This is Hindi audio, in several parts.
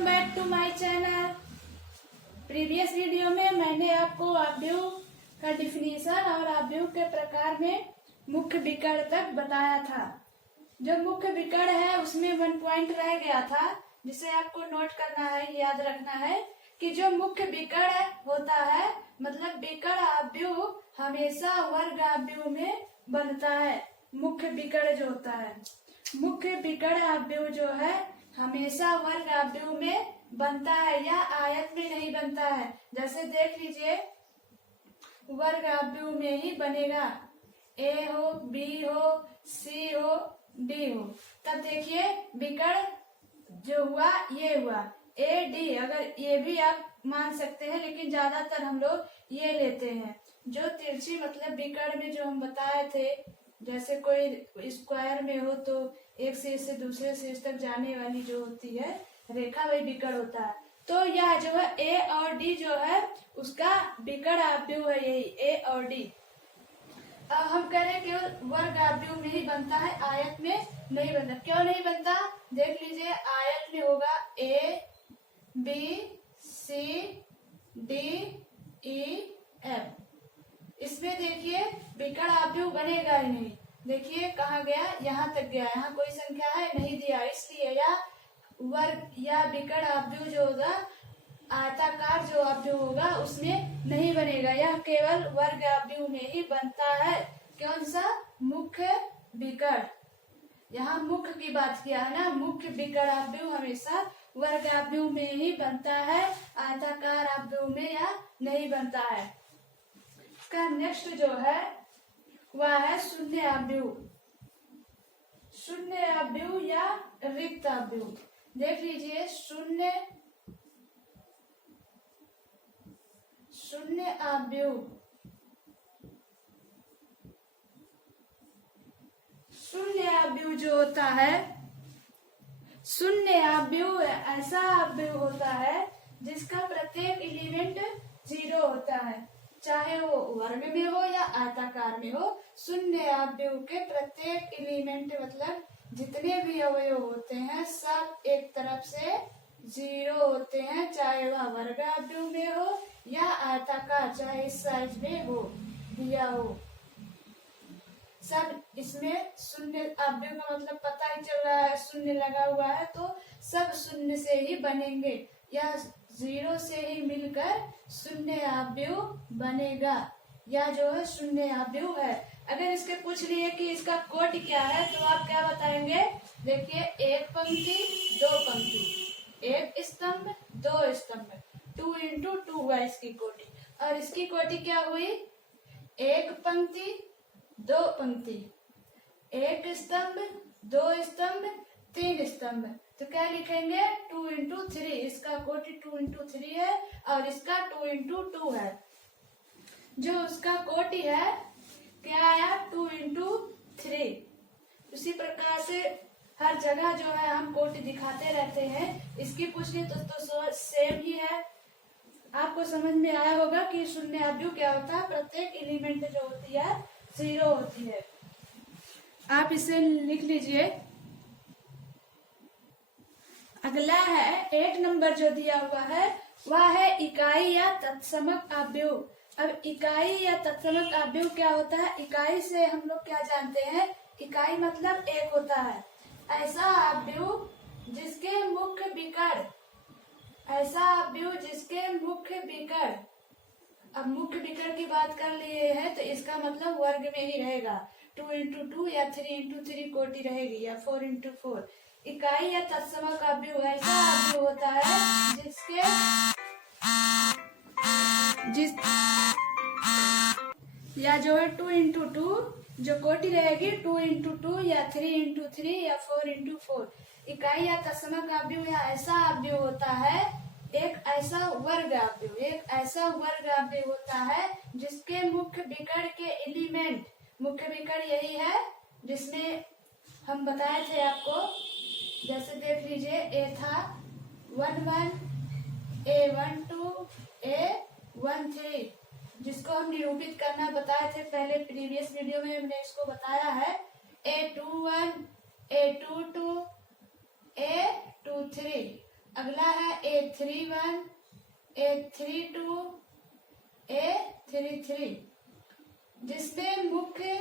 Welcome back to my channel. Previous video में मैंने आपको अवयव का डिफिनीशन और अवयव के प्रकार में मुख्य विकर्ण तक बताया था। जो मुख्य विकर्ण है उसमें 1 पॉइंट रह गया था जिसे आपको नोट करना है, याद रखना है कि जो मुख्य विकर्ण होता है मतलब विकर्ण अवयव हमेशा वर्ग अवयव में बनता है। मुख्य विकर्ण जो होता है, मुख्य विकर्ण अवयव जो है हमेशा वर्ग अवयव में बनता है या आयत में नहीं बनता है। जैसे देख लीजिए, वर्ग अवयव में ही बनेगा, ए हो, बी हो, सी हो, डी हो। तब देखिए विकर्ण जो हुआ ये हुआ ए डी, अगर ये भी आप मान सकते हैं लेकिन ज्यादातर हम लोग ये लेते हैं। जो तिरछी मतलब विकर्ण में जो हम बताए थे, जैसे कोई स्क्वायर में हो तो एक शीर्ष से दूसरे शीर्ष तक जाने वाली जो होती है रेखा, वही विकर्ण होता है। तो यह जो है ए और डी जो है उसका विकर्ण अवयव है, यही ए और डी। अब हम कह रहे हैं केवल वर्ग अवयव में ही बनता है, आयत में नहीं बनता। क्यों नहीं बनता देख लीजिए, आयत में होगा A B C D E F. इसमें देखिए विकर्ण अवयव बनेगा ही नहीं। देखिए कहाँ गया, यहाँ तक गया, यहाँ कोई संख्या है नहीं दिया, इसलिए या वर्ग या विकर्ण अवयव जो होगा आयताकार जो अवयव होगा उसमें नहीं बनेगा। यह केवल वर्ग अवयव में ही बनता है। कौन सा? मुख्य विकर्ण। यहाँ मुख्य की बात किया है ना, मुख्य विकर्ण अवयव हमेशा वर्ग अवयव में ही बनता है, आयताकार अवयव में या नहीं बनता है। इसका नेक्स्ट जो है वह है शून्य अवयव। शून्य अवयव या रिक्त अवयव। देख लीजिए, शून्य अवयव, शून्य अवयव जो होता है, शून्य अवयव ऐसा अवयव होता है जिसका प्रत्येक एलिमेंट 0 होता है, चाहे वो वर्ग में हो या आयताकार में हो। शून्य अवयव के प्रत्येक एलिमेंट मतलब जितने भी अवयव होते हैं सब एक तरफ से 0 होते हैं, चाहे वह वर्ग अवयव में हो या आयताकार, चाहे इस साइज में हो दिया हो। सब इसमें शून्य अवयव का मतलब पता ही चल रहा है, शून्य लगा हुआ है तो सब शून्य से ही बनेंगे या 0 से ही मिलकर शून्य अवयव बनेगा, या जो है शून्य अवयव है। अगर इसके पूछ लिए कि इसका कोटि क्या है तो आप क्या बताएंगे? देखिए, एक पंक्ति दो पंक्ति, एक स्तंभ दो स्तंभ, 2 into 2 हुआ इसकी कोटि। और इसकी कोटि क्या हुई? एक पंक्ति दो पंक्ति, एक स्तंभ दो स्तंभ, 3 स्तंभ। तो क्या लिखेंगे? 2 into 3। इसका कोटि 2 into 3 है और इसका 2 into 2 है। जो उसका कोटि है क्या आया? 2 into 3। उसी प्रकार से हर जगह जो है हम कोटि दिखाते रहते हैं। इसकी पूछनी तो सेम ही है। आपको समझ में आया होगा कि शून्य अवयव क्या होता है, प्रत्येक एलिमेंट जो होती है 0 होती है। आप इसे लिख लीजिए। अगला है 8 नंबर जो दिया हुआ है वह है इकाई या तत्समक अवयव। अब इकाई या तत्समक अवयव क्या होता है? इकाई से हम लोग क्या जानते हैं? इकाई मतलब एक होता है, ऐसा अवयव जिसके मुख्य विकर्ण, ऐसा अवयव जिसके मुख्य विकर्ण। अब मुख्य विकर्ण की बात कर लिए हैं तो इसका मतलब वर्ग में ही रहेगा, 2 into 2 या 3 into 3 कोटि रहेगी या 4 into 4। इकाई या तत्समक अवयव ऐसा अवयव होता है या जो है 2 into 2 जो कोटि रहेगी 2 into 2 या 3 into 3 या 4 into 4। इकाई या तत्समक अवयव या ऐसा अवयव होता है, एक ऐसा वर्ग अवयव, एक ऐसा वर्ग अवयव होता है जिसके मुख्य विकर्ण के एलिमेंट, मुख्य विकर्ण यही है जिसमें हम बताए थे आपको। जैसे देख लीजिए, ए था 1 1, A12, A13, जिसको हम निरूपित करना बताए थे पहले प्रीवियस वीडियो में, हमने इसको बताया है A21, A22, A23। अगला है A31, A32, A33, जिसमें मुख्य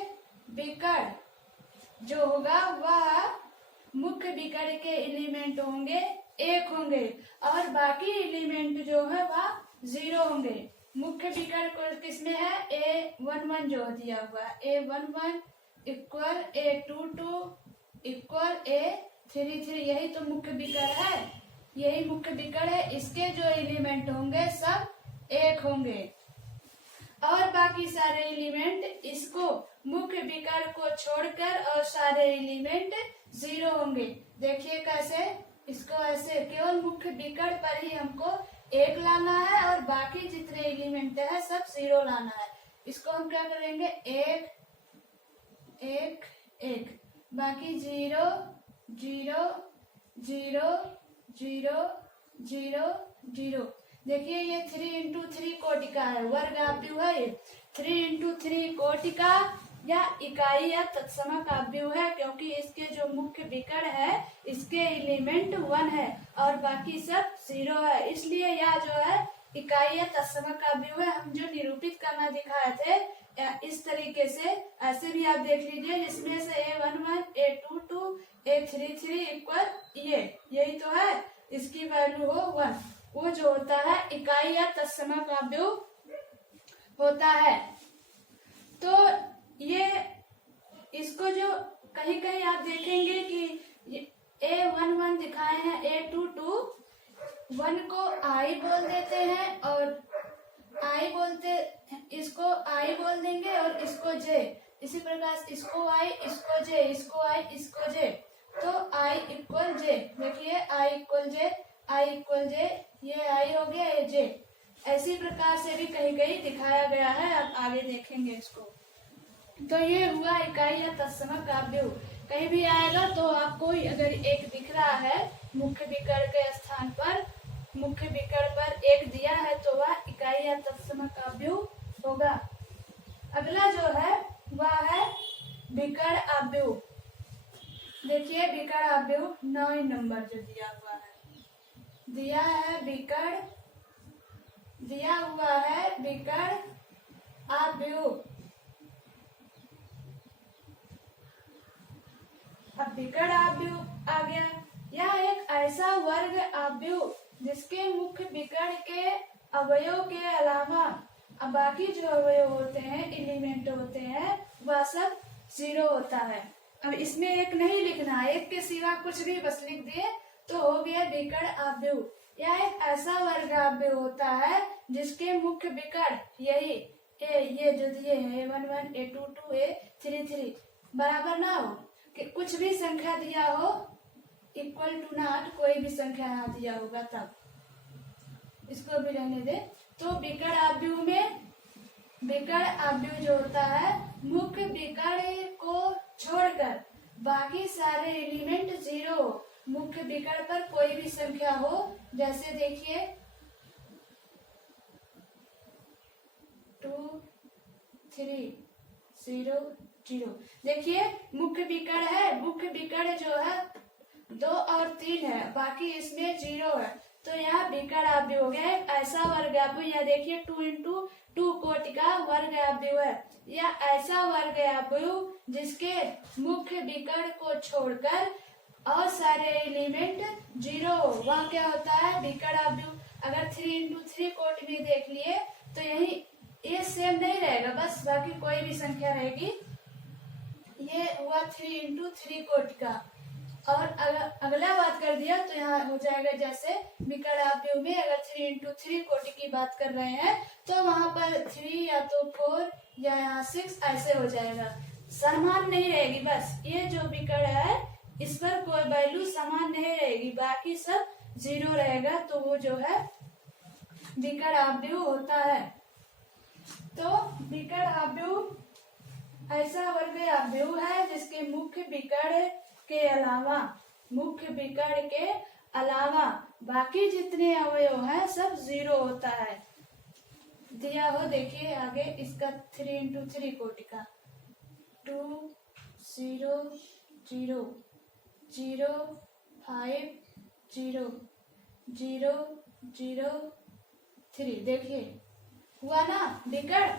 विकर्ण जो होगा वह मुख्य विकर्ण के एलिमेंट होंगे 1 होंगे और बाकी एलिमेंट जो है वह 0 होंगे। मुख्य विकर्ण को किसमें है? A11 जो दिया हुआ है, A11 equal A22 equal A33, यही तो मुख्य विकर्ण है, यही मुख्य विकर्ण है। इसके जो एलिमेंट होंगे सब 1 होंगे और बाकी सारे एलिमेंट इसको मुख्य विकर्ण को छोड़कर और सारे एलिमेंट 0 होंगे। देखिए कैसे, इसको ऐसे केवल मुख्य विकर्ण पर ही हमको 1 लाना है और बाकी जितने एलिमेंट है सब 0 लाना है। इसको हम क्या करेंगे? 1 1 1, बाकी 0 0 0 0 0 0। देखिए ये 3 इंटू 3 कोटिका है, वर्ग आव्यूह है। 3 इंटू 3 कोटिका या इकाई या तत्समक आव्यूह है, क्योंकि इसके जो मुख्य विकर्ण है इसके एलिमेंट 1 है और बाकी सब 0 है, इसलिए यह जो है इकाई या तत्समक आव्यूह है। हम जो निरूपित करना दिखाए थे इस तरीके से, ऐसे भी आप देख लीजिए, जिसमें से A11 A22 A33 इक्वल यही तो है, इसकी वैल्यू हो 1, वो जो होता है इकाई या तत्समक आव्यूह होता है। तो ये इसको जो कहीं कहीं आप देखेंगे कि A11 दिखाए हैं, A22 1 को I बोल देते हैं और I बोलते, इसको I बोल देंगे और इसको J, इसी प्रकार इसको I इसको J इसको I इसको J, तो I इक्वल J। देखिए I equal J, I equal J, ये I हो गया, ये J। ऐसी प्रकार से भी कहीं कहीं दिखाया गया है, आप आगे देखेंगे इसको। तो ये हुआ इकाई या तत्समक आव्यूह। कहीं भी आएगा तो आपको अगर 1 दिख रहा है मुख्य विकर्ण के स्थान पर, मुख्य विकर्ण पर 1 दिया है तो वह इकाई या तत्समक आव्यूह होगा। अगला जो है वह है विकर्ण आव्यूह। देखिए विकर्ण आव्यूह 9 नंबर जो दिया हुआ है, दिया है विकर्ण, दिया हुआ है विकर्ण आव्यूह। अब विकर्ण आव्यूह आ गया, यह एक ऐसा वर्ग आव्यूह जिसके मुख्य विकर्ण के अवयव के अलावा अब बाकी जो अवयव होते हैं, एलिमेंट होते हैं, वह सब 0 होता है। अब इसमें 1 नहीं लिखना, 1 के सिवा कुछ भी बस लिख दिए तो हो गया विकर्ण आव्यूह। यह एक ऐसा वर्ग आव्यूह होता है जिसके मुख्य विकर्ण यही ये जो दिए हैं A11 A22 A33 बराबर ना हो, कि कुछ भी संख्या दिया हो इक्वल टू नॉट, कोई भी संख्या ना दिया होगा तब, इसको भी रहने दे। तो विकर्ण आव्यूह में, विकर्ण आव्यूह जो होता है मुख्य विकर्ण को छोड़कर बाकी सारे एलिमेंट 0 हो, मुख्य विकर्ण पर कोई भी संख्या हो, जैसे देखिए 2 3 0 0। देखिए मुख्य विकर्ण है, मुख्य विकर्ण जो है 2 और 3 है, बाकी इसमें 0 है, तो यह विकर्ण आव्यूह हो गया। ऐसा वर्ग आव्यूह, यह देखिए 2 इंटू 2 कोटिका वर्ग आव्यूह है। यह ऐसा वर्ग आव्यूह जिसके मुख्य विकर्ण को छोड़कर और सारे एलिमेंट 0 हो, वह क्या होता है विकर्ण आव्यूह। अगर 3 इंटू 3 कोटि में देख लिए तो यही ये सेम नहीं रहेगा, बस बाकी कोई भी संख्या रहेगी। ये हुआ 3 इंटू 3 कोटिका। और अगर अगला बात कर दिया तो यहाँ हो जाएगा जैसे विकर्ण आव्यूह में अगर 3 इंटू 3 कोटि की बात कर रहे हैं तो वहां पर 3 या तो 4 या यहाँ 6 ऐसे हो जाएगा, समान नहीं रहेगी। बस ये जो विकर्ण है इस पर कोई वैल्यू समान नहीं रहेगी, बाकी सब 0 रहेगा, तो वो जो है विकर्ण आव्यूह होता है। तो विकर्ण आव्यूह ऐसा वर्ग आव्यूह है जिसके मुख्य विकर्ण के अलावा, मुख्य विकर्ण के अलावा बाकी जितने अवयव हैं सब 0 होता है। दिया हो देखिए आगे इसका 3 इंटू 3 कोटिका 2 0 0 0 5 0 0 0 3। देखिए हुआ ना विकर्ण।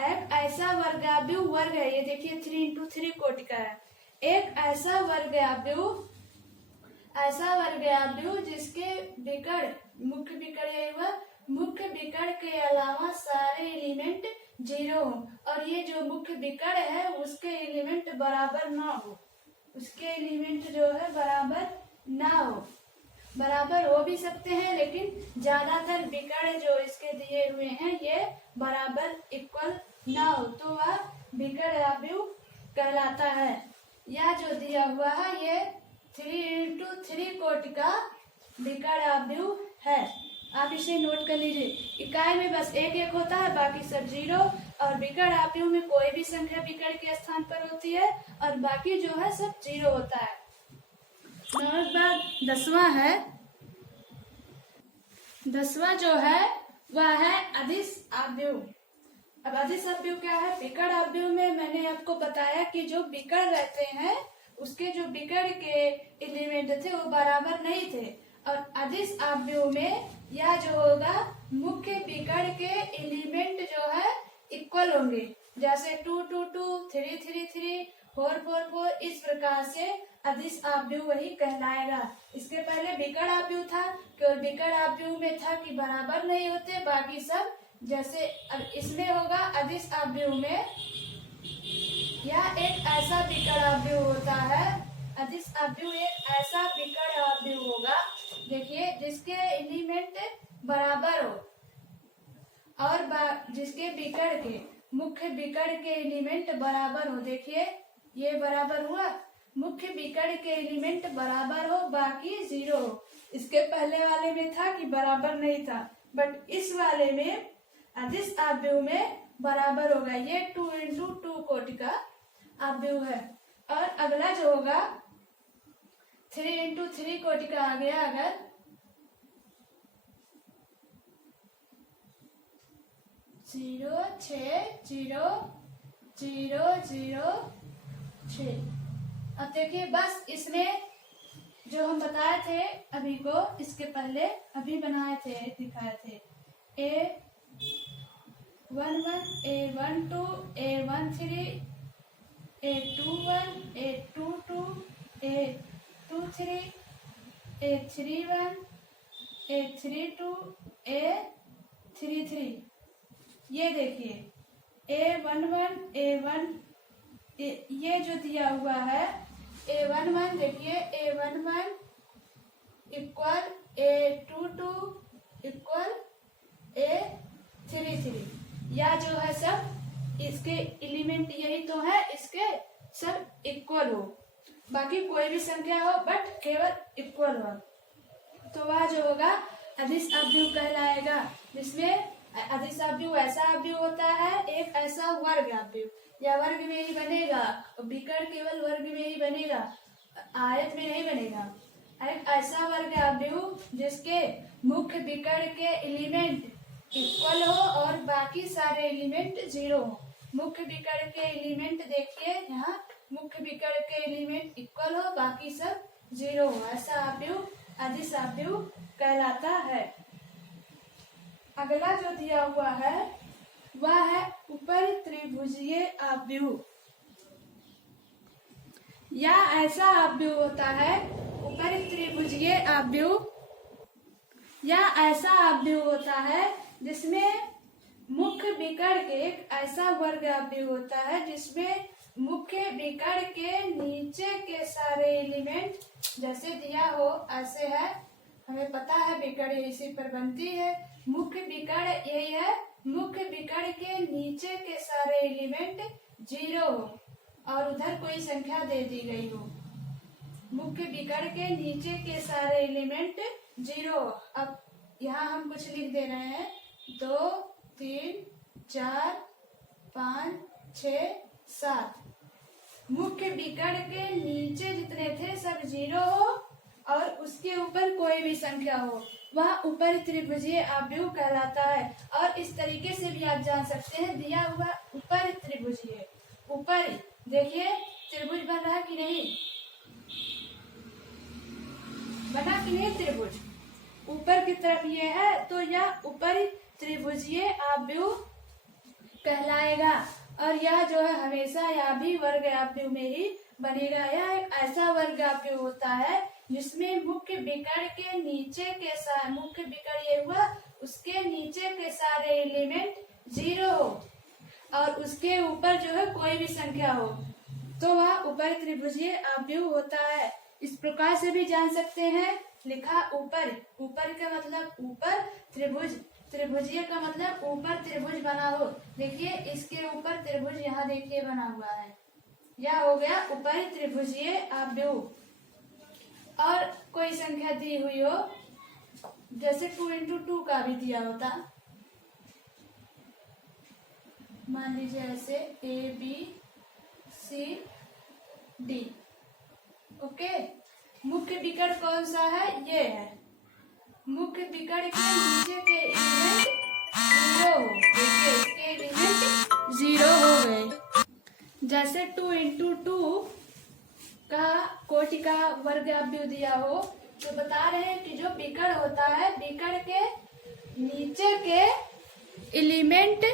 एक ऐसा वर्गाव्यूह वर्ग है, ये देखिए 3 इंटू 3 कोटि का है। एक ऐसा वर्गाव्यूह जिसके विकर्ण मुख्य विकर्ण यही हुआ, मुख्य विकर्ण के अलावा सारे एलिमेंट 0 हो, और ये जो मुख्य विकर्ण है उसके एलिमेंट बराबर ना हो, उसके एलिमेंट जो है बराबर ना हो। बराबर हो भी सकते हैं लेकिन ज्यादातर विकर्ण जो इसके दिए हुए हैं ये बराबर इक्वल ना हो तो वह विकर्ण कहलाता है। यह जो दिया हुआ है ये 3 इंटू 3 कोटि का विकर्ण है। आप इसे नोट कर लीजिए। इकाई में बस एक एक होता है, बाकी सब 0, और विकर्ण में कोई भी संख्या विकर्ण के स्थान पर होती है और बाकी जो है सब 0 होता है। बाद 10वां जो है वह है अदिश आव्यूह। अब अदिश आव्यूह क्या है? विकर्ण आव्यूह में मैंने आपको बताया कि जो विकर्ण रहते हैं उसके जो विकर्ण के एलिमेंट थे वो बराबर नहीं थे, और अदिश आव्यूह में यह जो होगा मुख्य विकर्ण के एलिमेंट जो है इक्वल होंगे, जैसे 2 2 2 3 3 3 4 4 4, इस प्रकार से अदिश आव्यूह वही कहलाएगा। इसके पहले विकर्ण आव्यूह था, केवल विकर्ण आव्यूह में था कि बराबर नहीं होते, बाकी सब जैसे। अब इसमें होगा अदिश आव्यूह में यह एक ऐसा विकर्ण आव्यूह होता है, अदिश आव्यूह एक ऐसा विकर्ण आव्यूह होगा, देखिए, जिसके एलिमेंट बराबर हो और जिसके विकर्ण के मुख्य विकर्ण के एलिमेंट बराबर हो। देखिए ये बराबर हुआ, मुख्य विकर्ण के एलिमेंट बराबर हो, बाकी 0 हो। इसके पहले वाले में था कि बराबर नहीं था, बट इस वाले में अदिश आव्यूह में बराबर होगा। ये 2 इंटू 2 कोटि का आव्यूह है। और अगला जो होगा 3 इंटू 3 कोटि का आ गया, अगर 0 6 0 0 0 6। अब देखिए बस इसमें जो हम बताए थे अभी को, इसके पहले अभी बनाए थे, दिखाए थे A11 A12 A13 A21 A22 A23 A31 A32 A33। ये देखिए A11 A1 ये जो दिया हुआ है A11, देखिए A11 equal A22 equal A33, या जो है सब इसके एलिमेंट यही तो है, इसके सब इक्वल हो, बाकी कोई भी संख्या हो बट केवल इक्वल हो, तो वह जो होगा अदिश आव्यूह कहलाएगा। जिसमें अदिश आव्यूह ऐसा आव्यूह होता है, एक ऐसा वर्ग आव्यूह, या वर्ग में ही बनेगा, विकर्ण केवल वर्ग में ही बनेगा, आयत में नहीं बनेगा। एक ऐसा वर्ग आव्यूह जिसके मुख्य विकर्ण के एलिमेंट इक्वल हो और बाकी सारे एलिमेंट 0 हो। मुख्य विकर्ण के एलिमेंट देखिए यहाँ, मुख्य विकर्ण के एलिमेंट इक्वल हो, बाकी सब 0 हो, ऐसा आव्यूह अदिश आव्यूह कहलाता है। अगला जो दिया हुआ है वह है ऊपर त्रिभुजीय आव्यूह। यह ऐसा आव्यूह होता है, ऊपर त्रिभुजीय आव्यूह, यह ऐसा आव्यूह होता है जिसमें मुख्य विकर्ण के, एक ऐसा वर्ग आव्यूह होता है जिसमें मुख्य विकर्ण के नीचे के सारे एलिमेंट जैसे दिया हो ऐसे है, हमें पता है विकर्ण इसी पर बनती है। मुख्य विकर्ण यही है, मुख्य विकर्ण के नीचे के सारे एलिमेंट 0 हो और उधर कोई संख्या दे दी गई हो। मुख्य विकर्ण के नीचे के सारे एलिमेंट 0 हो। अब यहाँ हम कुछ लिख दे रहे हैं, 2 3 4 5 6 7। मुख्य विकर्ण के नीचे जितने थे सब 0 हो और उसके ऊपर कोई भी संख्या हो, वह ऊपरी त्रिभुजीय आव्यूह कहलाता है। और इस तरीके से भी आप जान सकते हैं, दिया हुआ ऊपरी त्रिभुजीय, ऊपरी देखिए त्रिभुज बन रहा कि नहीं, बना कि नहीं त्रिभुज, ऊपर की तरफ ये है तो यह ऊपरी त्रिभुजीय आव्यूह कहलाएगा। और यह जो है हमेशा यह भी वर्ग आव्यूह में ही बनेगा। यह एक ऐसा वर्ग आव्यूह होता है जिसमें मुख्य विकर्ण के नीचे के सारे, मुख्य विकर्ण ये हुआ, उसके नीचे के सारे एलिमेंट 0 हो और उसके ऊपर जो है कोई भी संख्या हो तो वह ऊपरी त्रिभुजीय आव्यूह होता है। इस प्रकार से भी जान सकते हैं, लिखा ऊपर, ऊपर का मतलब ऊपर, त्रिभुज, त्रिभुजीय का मतलब ऊपर त्रिभुज बना हो। देखिए इसके ऊपर त्रिभुज यहाँ देखिए बना हुआ है, यह हो गया ऊपरी त्रिभुजीय आव्यूह। और कोई संख्या दी हुई हो, जैसे 2 into 2 का भी दिया होता, मान लीजिए ऐसे ABCD, ओके। मुख्य विकर्ण कौन सा है, ये है। मुख्य विकर्ण के नीचे के एलिमेंट 0 हो, देखिए इसके एलिमेंट 0 हो गए। जैसे 2 into 2 का कोटि का वर्ग आव्यूह दिया हो तो बता रहे हैं कि जो विकर्ण होता है, विकर्ण के नीचे के एलिमेंट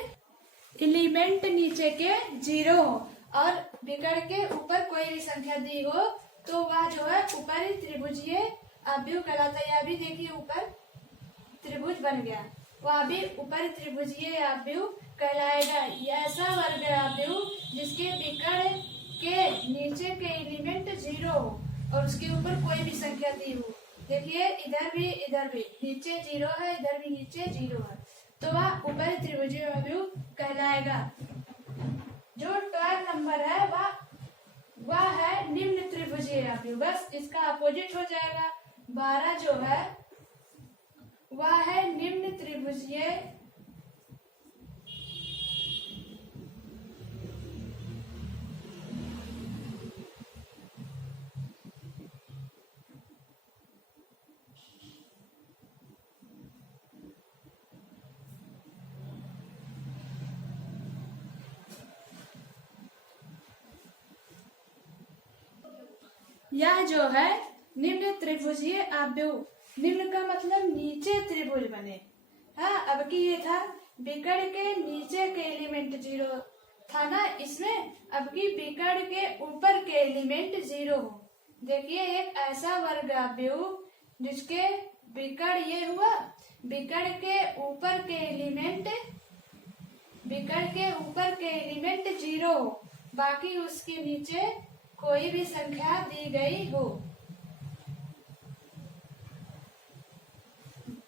नीचे के 0 हो और विकर्ण के ऊपर कोई भी संख्या दी हो तो वह जो है ऊपरी त्रिभुजीय आव्यूह कहलाता है। यह भी देखिए ऊपर त्रिभुज बन गया, वह भी ऊपरी त्रिभुजीय आव्यूह कहलाएगा। यह ऐसा वर्ग आव्यूह जिसके विकर्ण के नीचे के एलिमेंट 0 हो और उसके ऊपर कोई भी संख्या दी हो। देखिए इधर भी नीचे 0 है, इधर भी नीचे 0 है, तो वह ऊपरी त्रिभुजीय आव्यूह कहलाएगा। जो 12 नंबर है वह है निम्न त्रिभुजीय आव्यूह, बस इसका अपोजिट हो जाएगा। 12 जो है वह है निम्न त्रिभुजीय यह जो है निम्न त्रिभुजीय आव्यूह, निम्न का मतलब नीचे त्रिभुज बने। हाँ, अब की ये था विकर्ण के नीचे के एलिमेंट 0 था ना इसमें, अब की विकर्ण के ऊपर के एलिमेंट 0 हो। देखिए एक ऐसा वर्ग आव्यूह जिसके विकर्ण ये हुआ, विकर्ण के ऊपर के एलिमेंट 0 हो, बाकी उसके नीचे कोई भी संख्या दी गई हो।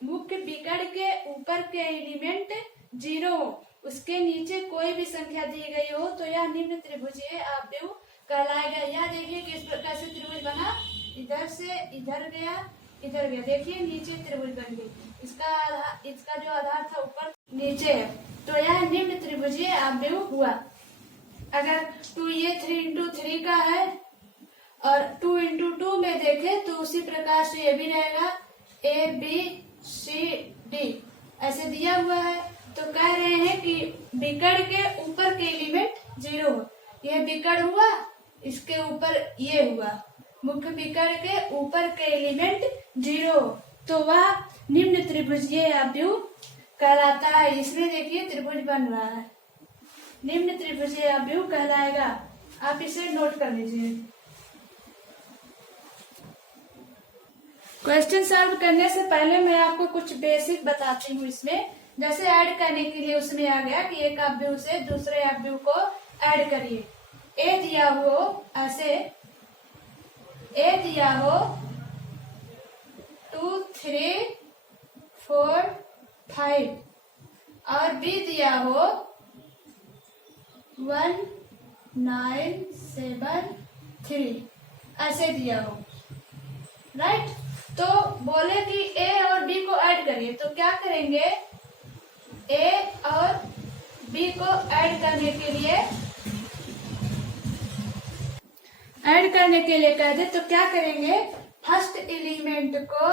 मुख्य विकर्ण के ऊपर के एलिमेंट 0 हो, उसके नीचे कोई भी संख्या दी गई हो तो यह निम्न त्रिभुजीय आव्यूह कहलाएगा। यह देखिए किस प्रकार से त्रिभुज बना, इधर से इधर गया, इधर गया, देखिए नीचे त्रिभुज बन गई। इसका जो आधार था ऊपर नीचे है, तो यह निम्न त्रिभुजीय आव्यूह हुआ। अगर 2 ये 3 into 3 का है और 2 into 2 में देखें तो उसी प्रकार से ये भी रहेगा ABCD ऐसे दिया हुआ है। तो कह रहे हैं कि विकर्ण के ऊपर के एलिमेंट 0 हो, यह विकर्ण हुआ, इसके ऊपर ये हुआ, मुख्य विकर्ण के ऊपर के एलिमेंट 0 हो तो वह निम्न त्रिभुजीय आव्यूह कहलाता है। इसमें देखिए त्रिभुज बन रहा है, निम्न त्रिभुजीय आव्यूह कहलाएगा। आप इसे नोट कर लीजिए। क्वेश्चन सॉल्व करने से पहले मैं आपको कुछ बेसिक बताती हूँ। इसमें जैसे ऐड करने के लिए उसमें आ गया कि एक आव्यूह से दूसरे आव्यूह को ऐड करिए। ए दिया हो ऐसे, ए दिया हो 2 3 4 5 और बी दिया हो 1 9 7 3 ऐसे दिया हो, राइट। तो बोले कि ए और बी को ऐड करिए, तो क्या करेंगे, ए और बी को ऐड करने के लिए कह दे तो क्या करेंगे, फर्स्ट एलिमेंट को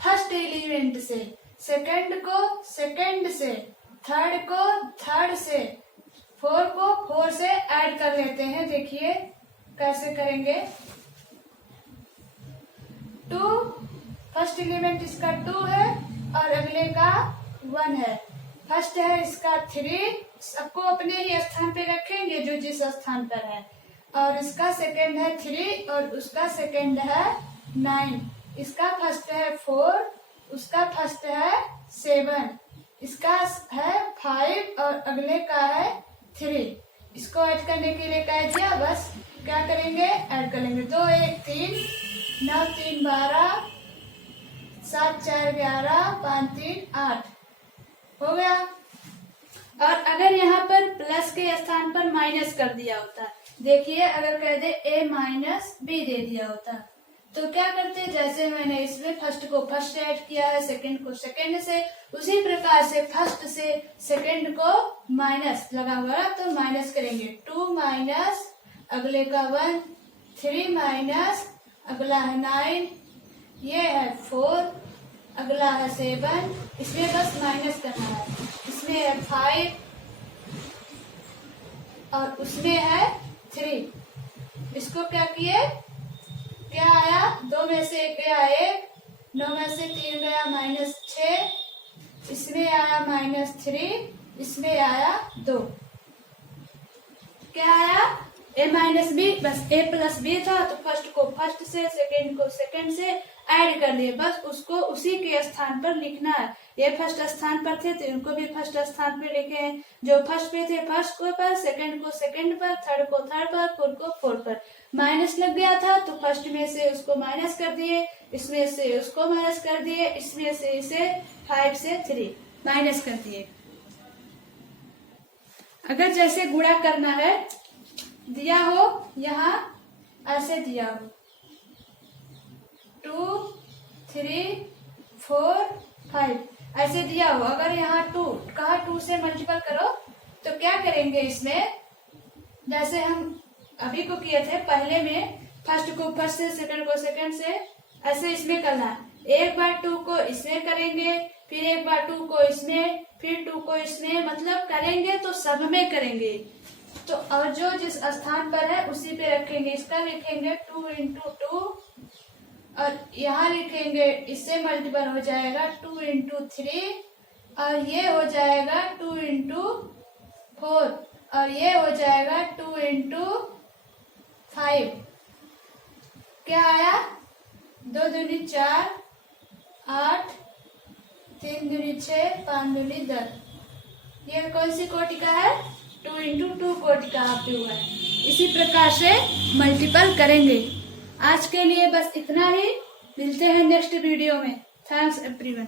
फर्स्ट एलिमेंट से, सेकंड को सेकंड से, थर्ड को थर्ड से, 4 को 4 से ऐड कर लेते हैं। देखिए कैसे करेंगे, 2 फर्स्ट एलिमेंट इसका 2 है और अगले का 1 है। फर्स्ट है इसका 3, सबको अपने ही स्थान पे रखेंगे जो जिस स्थान पर है, और इसका सेकंड है 3 और उसका सेकंड है 9। इसका फर्स्ट है 4, उसका फर्स्ट है 7, इसका है 5 और अगले का है 3। इसको ऐड करने के लिए कह दिया, बस क्या करेंगे, ऐड कर लेंगे। 2 1 3, 9 3 12, 7 4 11, 5 3 8 हो गया। और अगर यहाँ पर प्लस के स्थान पर माइनस कर दिया होता, देखिए अगर कह दे a माइनस b दे दिया होता तो क्या करते, जैसे मैंने इसमें फर्स्ट को फर्स्ट ऐड किया है, सेकंड को सेकंड से, उसी प्रकार से फर्स्ट से सेकंड को माइनस लगा हुआ तो माइनस करेंगे। 2 माइनस अगले का 1, 3 माइनस अगला है 9, ये है 4, अगला है 7, इसमें बस माइनस करना है। इसमें है 5 और उसमें है 3। इसको क्या किए, क्या आया, 2 में से 1 गया 1, 9 में से 3 गया -6, इसमें आया -3, इसमें आया 2। क्या आया, a माइनस बी, बस a प्लस बी था तो फर्स्ट को फर्स्ट से, सेकंड को सेकंड से ऐड कर दिए, बस उसको उसी के स्थान पर लिखना है। ये फर्स्ट स्थान पर थे तो इनको भी फर्स्ट स्थान पर लिखे, जो फर्स्ट पे थे फर्स्ट को पर, सेकंड को सेकंड पर, थर्ड को थर्ड पर, फोर्थ को फोर्थ पर। माइनस लग गया था तो फर्स्ट में से उसको माइनस कर दिए, इसमें से उसको माइनस कर दिए, इसमें से इसे 5 से 3 माइनस कर दिए। अगर जैसे गुणा करना है, दिया हो यहाँ ऐसे दिया हो 2 3 4 5 ऐसे दिया हो, अगर यहाँ 2 कहा 2 से मल्टीपल करो तो क्या करेंगे, इसमें जैसे हम अभी को किए थे, पहले में फर्स्ट को फर्स्ट से, सेकंड को सेकंड से, ऐसे इसमें करना। एक बार 2 को इसमें करेंगे, फिर एक बार 2 को इसमें, फिर 2 को इसमें, मतलब करेंगे तो सब में करेंगे। तो और जो जिस स्थान पर है उसी पे रखेंगे। इसका लिखेंगे 2 × 2 और यहाँ लिखेंगे, इससे मल्टीपल हो जाएगा 2 × 3 और ये हो जाएगा 2 × 4 और ये हो जाएगा 2 × 5। क्या आया, 2 दूनी 4, 8, 3 दूनी 6, 5 दूनी 10। ये कौन सी कोटि का है, 2 × 2 कोटि का आप हुआ है। इसी प्रकार से मल्टीपल करेंगे। आज के लिए बस इतना ही, मिलते हैं नेक्स्ट वीडियो में। Thanks everyone.